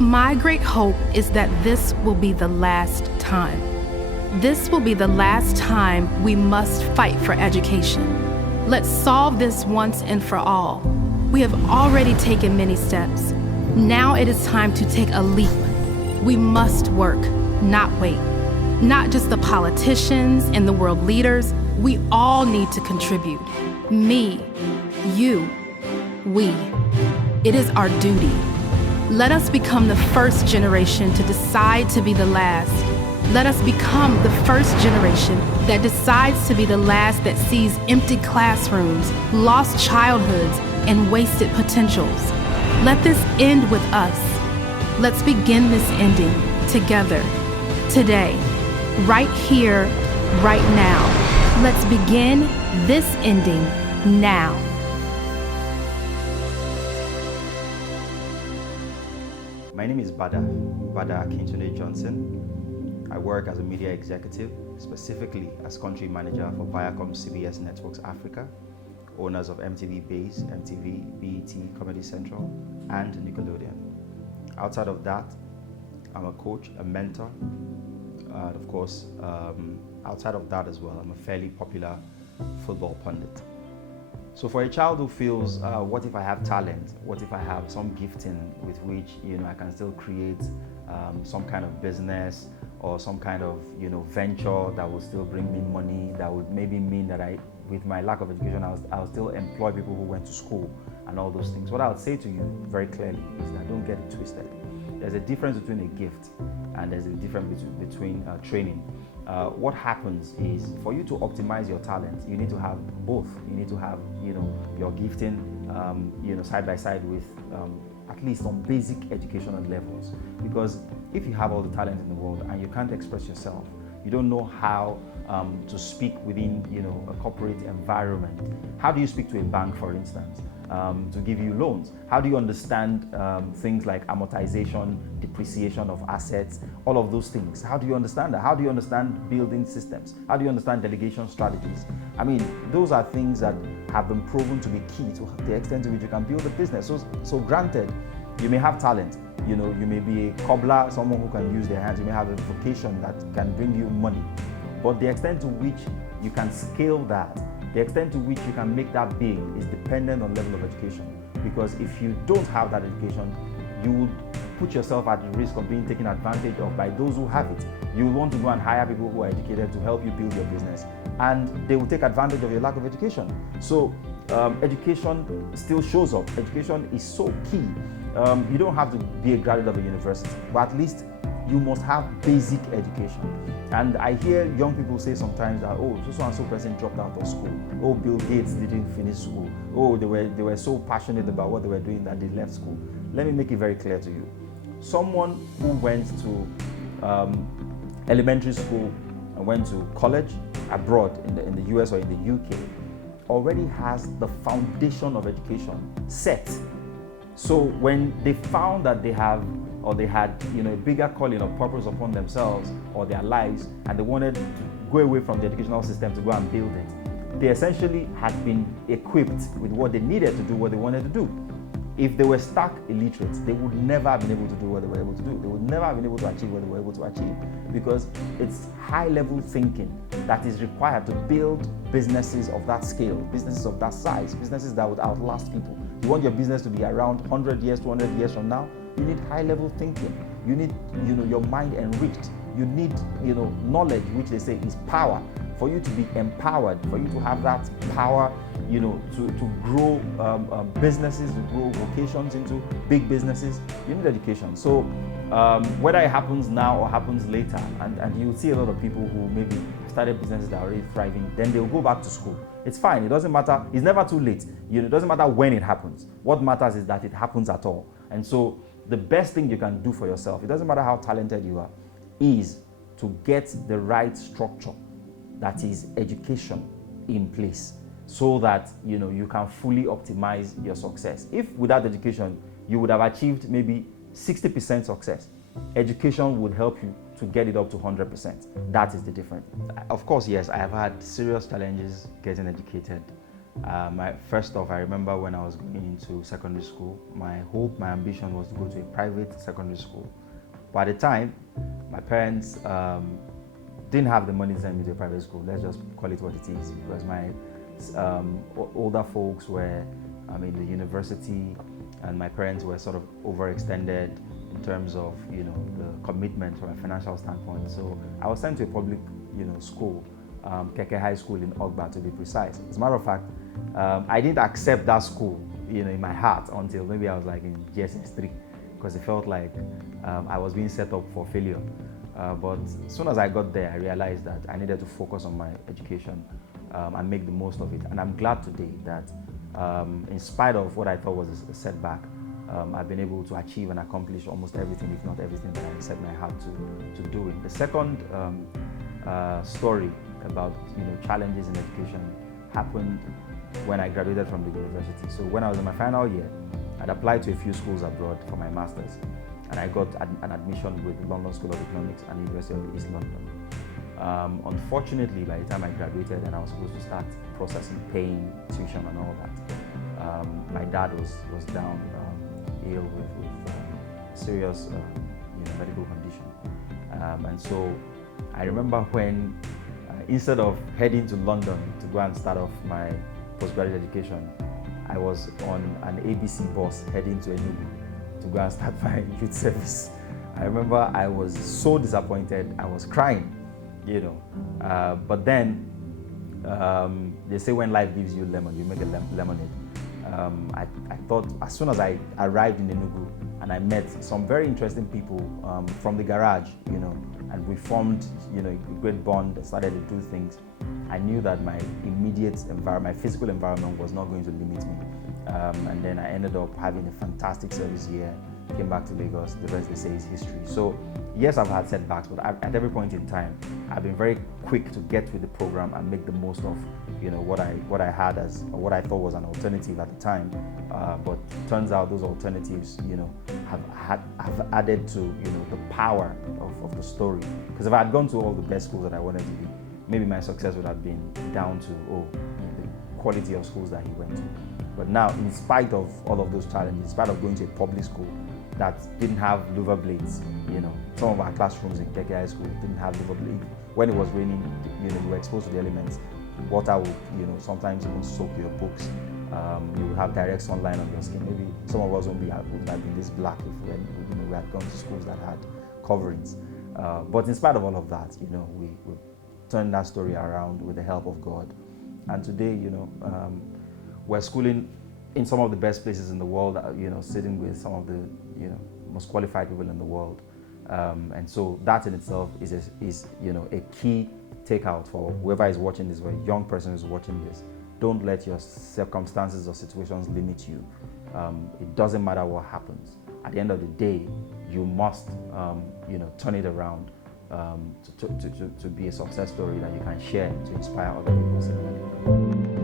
My great hope is that this will be the last time. This will be the last time we must fight for education. Let's solve this once and for all. We have already taken many steps. Now it is time to take a leap. We must work, not wait. Not just the politicians and the world leaders, we all need to contribute. Me, you, we. It is our duty. Let us become the first generation to decide to be the last. Let us become the first generation that decides to be the last that sees empty classrooms, lost childhoods, and wasted potentials. Let this end with us. Let's begin this ending together, today, right here, right now. Let's begin this ending now. My name is Bada Akintunde Johnson. I work as a media executive, specifically as country manager for Viacom CBS Networks Africa, owners of MTV Base, MTV, BET, Comedy Central, and Nickelodeon. Outside of that, I'm a coach, a mentor, and of course, outside of that as well, I'm a fairly popular football pundit. So for a child who feels, what if I have talent? What if I have some gifting with which I can still create some kind of business or some kind of venture that will still bring me money, that would maybe mean that with my lack of education, I'll still employ people who went to school and all those things. What I would say to you very clearly is that don't get it twisted. There's a difference between a gift and there's a difference between training. What happens is for you to optimize your talent, you need to have both. You need to have your gifting side by side with at least on basic educational levels. Because if you have all the talent in the world and you can't express yourself, you don't know how to speak within a corporate environment. How do you speak to a bank, for instance, to give you loans? How do you understand things like amortization, depreciation of assets, all of those things? How do you understand that? How do you understand building systems? How do you understand delegation strategies? I mean, those are things that have been proven to be key to the extent to which you can build a business. So granted, you may have talent. You may be a cobbler, someone who can use their hands. You may have a vocation that can bring you money. But the extent to which you can scale that, the extent to which you can make that big is dependent on level of education. Because if you don't have that education, you would put yourself at the risk of being taken advantage of by those who have it. You will want to go and hire people who are educated to help you build your business, and they will take advantage of your lack of education. So education still shows up. Education is so key. You don't have to be a graduate of a university, but at least you must have basic education. And I hear young people say sometimes that, oh, so and so person dropped out of school. Oh, Bill Gates didn't finish school. Oh, they were so passionate about what they were doing that they left school. Let me make it very clear to you. Someone who went to elementary school and went to college abroad in the US or in the UK already has the foundation of education set. So when they found that they had a bigger calling or purpose upon themselves or their lives, and they wanted to go away from the educational system to go and build it, they essentially had been equipped with what they needed to do what they wanted to do. If they were stark illiterate, they would never have been able to do what they were able to do. They would never have been able to achieve what they were able to achieve, because it's high-level thinking that is required to build businesses of that scale, businesses of that size, businesses that would outlast people. You want your business to be around 100 years, 200 years from now, you need high-level thinking. You need, your mind enriched. You need, knowledge, which they say is power. For you to be empowered, for you to have that power, to grow businesses, to grow vocations into big businesses, you need education. So whether it happens now or happens later, and you'll see a lot of people who maybe started businesses that are already thriving, then they'll go back to school. It's fine. It doesn't matter. It's never too late. It doesn't matter when it happens. What matters is that it happens at all. And so the best thing you can do for yourself, it doesn't matter how talented you are, is to get the right structure, that is education, in place, so that you can fully optimize your success. If without education you would have achieved maybe 60% success, education would help you to get it up to 100%. That is the difference. Of course, yes, I have had serious challenges getting educated. First off, I remember when I was going into secondary school, my hope, my ambition was to go to a private secondary school. By the time, my parents didn't have the money to send me to a private school. Let's just call it what it is, because my older folks were in the university, and my parents were sort of overextended in terms of the commitment from a financial standpoint. So I was sent to a public school, Keke High School in Ogba, to be precise. As a matter of fact, I didn't accept that school in my heart until maybe I was like in GSS3, because it felt like I was being set up for failure. But as soon as I got there, I realized that I needed to focus on my education and make the most of it. And I'm glad today that in spite of what I thought was a setback, I've been able to achieve and accomplish almost everything, if not everything, that I set my heart to do it. The second story about challenges in education happened when I graduated from the university. So when I was in my final year, I'd applied to a few schools abroad for my master's, and I got an admission with the London School of Economics and University of East London. Unfortunately, by the time I graduated and I was supposed to start processing, paying tuition and all that, my dad was down ill with serious medical condition. And so I remember when, instead of heading to London to go and start off my postgraduate education, I was on an ABC bus heading to Enugu to go and start my youth service. I remember I was so disappointed, I was crying, but then they say when life gives you lemon, you make a lemonade. I thought as soon as I arrived in Enugu and I met some very interesting people from the garage, and we formed, a great bond, started to do things. I knew that my immediate environment, my physical environment, was not going to limit me. And then I ended up having a fantastic service year, came back to Lagos, the rest they say is history. So yes, I've had setbacks, but at every point in time, I've been very quick to get with the program and make the most of what I had as, or what I thought was an alternative at the time. But turns out those alternatives, have added to the power of the story. Because if I had gone to all the best schools that I wanted to be, maybe my success would have been down to the quality of schools that he went to. But now, in spite of all of those challenges, in spite of going to a public school that didn't have louver blades, some of our classrooms in Keke High School didn't have louver blades. When it was raining, you were exposed to the elements. Water would, sometimes even soak your books. You would have direct sunlight on your skin. Maybe some of us wouldn't have been this black if we had gone to schools that had coverings. But in spite of all of that, we turned that story around with the help of God. And today, we're schooling in some of the best places in the world, sitting with some of the, most qualified people in the world. And so that in itself is a key takeout for whoever is watching this, or a young person who's watching this. Don't let your circumstances or situations limit you. It doesn't matter what happens. At the end of the day, you must, turn it around to be a success story that you can share to inspire other people similarly.